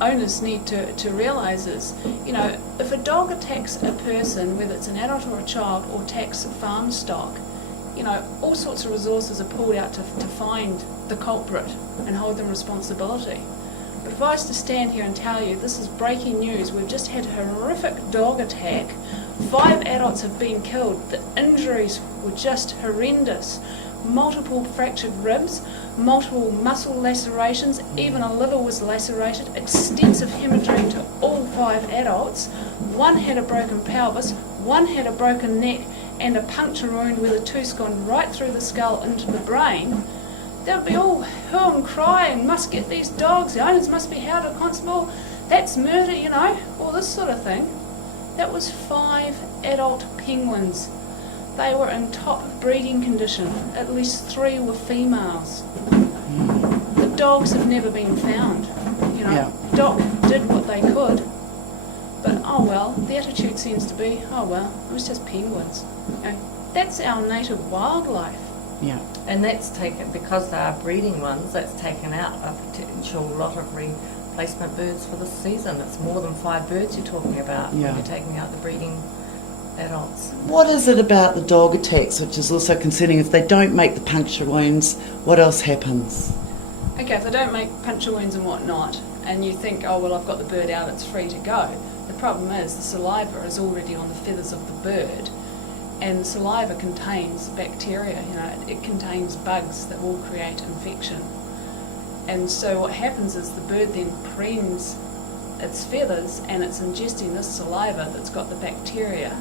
owners need to realise is, if a dog attacks a person, whether it's an adult or a child, or attacks farm stock, all sorts of resources are pulled out to find the culprit and hold them responsibility. But if I was to stand here and tell you this is breaking news, we've just had a horrific dog attack, 5 adults have been killed, the injuries were just horrendous, multiple fractured ribs, multiple muscle lacerations, even a liver was lacerated, extensive hemorrhaging to all 5 adults, 1 had a broken pelvis, 1 had a broken neck and a puncture wound where the tooth's gone right through the skull into the brain. They'll be all hue and cry and must get these dogs, the owners must be held accountable, that's murder, all this sort of thing. That was 5 adult penguins. They were in top breeding condition. At least 3 were females. The dogs have never been found. Doc did what they could. But oh well, the attitude seems to be, oh well, it was just penguins. That's our native wildlife. Yeah. And that's taken, because they are breeding ones, that's taken out a potential lot of replacement birds for this season. It's more than 5 birds you're talking about when you're taking out the breeding adults. What is it about the dog attacks which is also concerning? If they don't make the puncture wounds, what else happens? Okay, if they don't make puncture wounds and whatnot, and you think, oh well, I've got the bird out, it's free to go. The problem is the saliva is already on the feathers of the bird, and the saliva contains bacteria, it contains bugs that will create infection. And so what happens is the bird then preens its feathers and it's ingesting this saliva that's got the bacteria,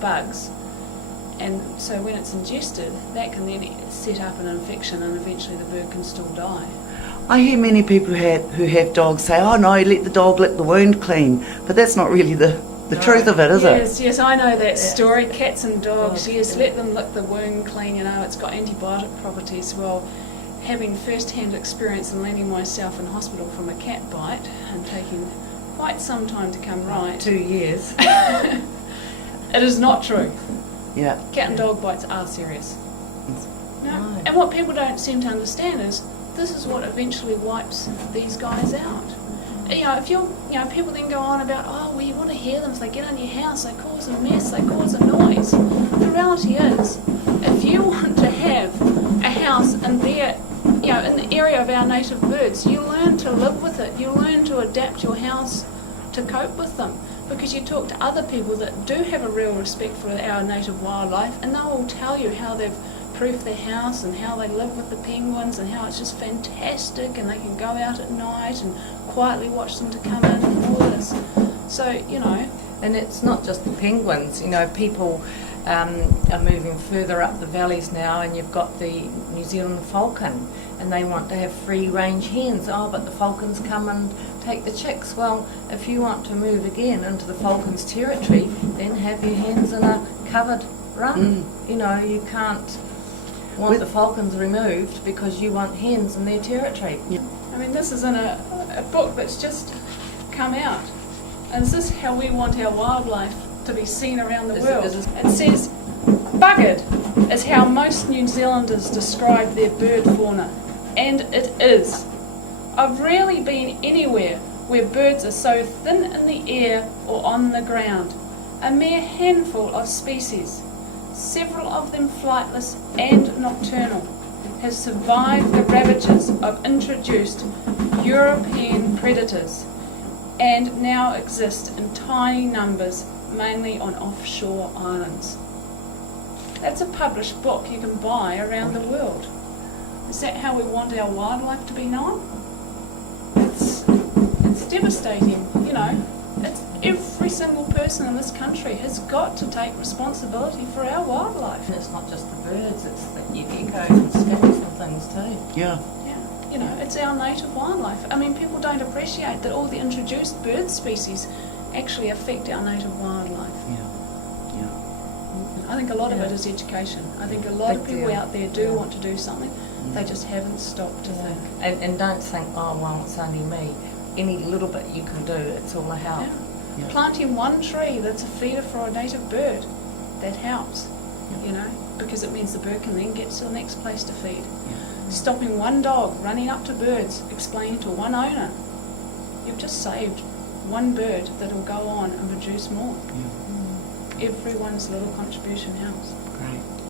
bugs, and so when it's ingested, that can then set up an infection and eventually the bird can still die. I hear many people who have dogs say, oh no, let the dog lick the wound clean, but that's not really the truth of it, is it? Yes, I know that story. Cats and dogs, yes, let them lick the wound clean, it's got antibiotic properties. Well, having first-hand experience and landing myself in hospital from a cat bite and taking quite some time to come right. 2 years. It is not true. Yeah. Cat and dog bites are serious. No. Right. And what people don't seem to understand is this is what eventually wipes these guys out. If people then go on about, oh, well, you want to hear them if they get in your house, they cause a mess, they cause a noise. The reality is, if you want to have a house in there, in the area of our native birds, you learn to live with it. You learn to adapt your house to cope with them, because you talk to other people that do have a real respect for our native wildlife, and they will tell you how they've proofed their house and how they live with the penguins and how it's just fantastic, and they can go out at night and quietly watch them to come in and all this. So, And it's not just the penguins, people are moving further up the valleys now, and you've got the New Zealand falcon, and they want to have free-range hens. Oh, but the falcons come and take the chicks. Well, if you want to move again into the falcon's territory, then have your hens in a covered run. You can't want the falcons removed because you want hens in their territory. I mean, this is in a book that's just come out. And is this how we want our wildlife to be seen around the world? It says, buggered is how most New Zealanders describe their bird fauna. And it is. I've rarely been anywhere where birds are so thin in the air or on the ground. A mere handful of species, several of them flightless and nocturnal, have survived the ravages of introduced European predators and now exist in tiny numbers, mainly on offshore islands. That's a published book you can buy around the world. Is that how we want our wildlife to be known? It's devastating, It's every single person in this country has got to take responsibility for our wildlife. And it's not just the birds, it's the geckos and skunks and things too. Yeah. It's our native wildlife. I mean, people don't appreciate that all the introduced bird species actually affect our native wildlife. I think a lot of it is education. I think a lot of people out there do want to do something. They just haven't stopped to think. And don't think, oh, well, it's only me. Any little bit you can do, it's all a help. Yeah. Planting one tree that's a feeder for a native bird, that helps, because it means the bird can then get to the next place to feed. Stopping one dog running up to birds, explaining to one owner you've just saved one bird that will go on and produce more. Yeah. Everyone's little contribution helps. Great.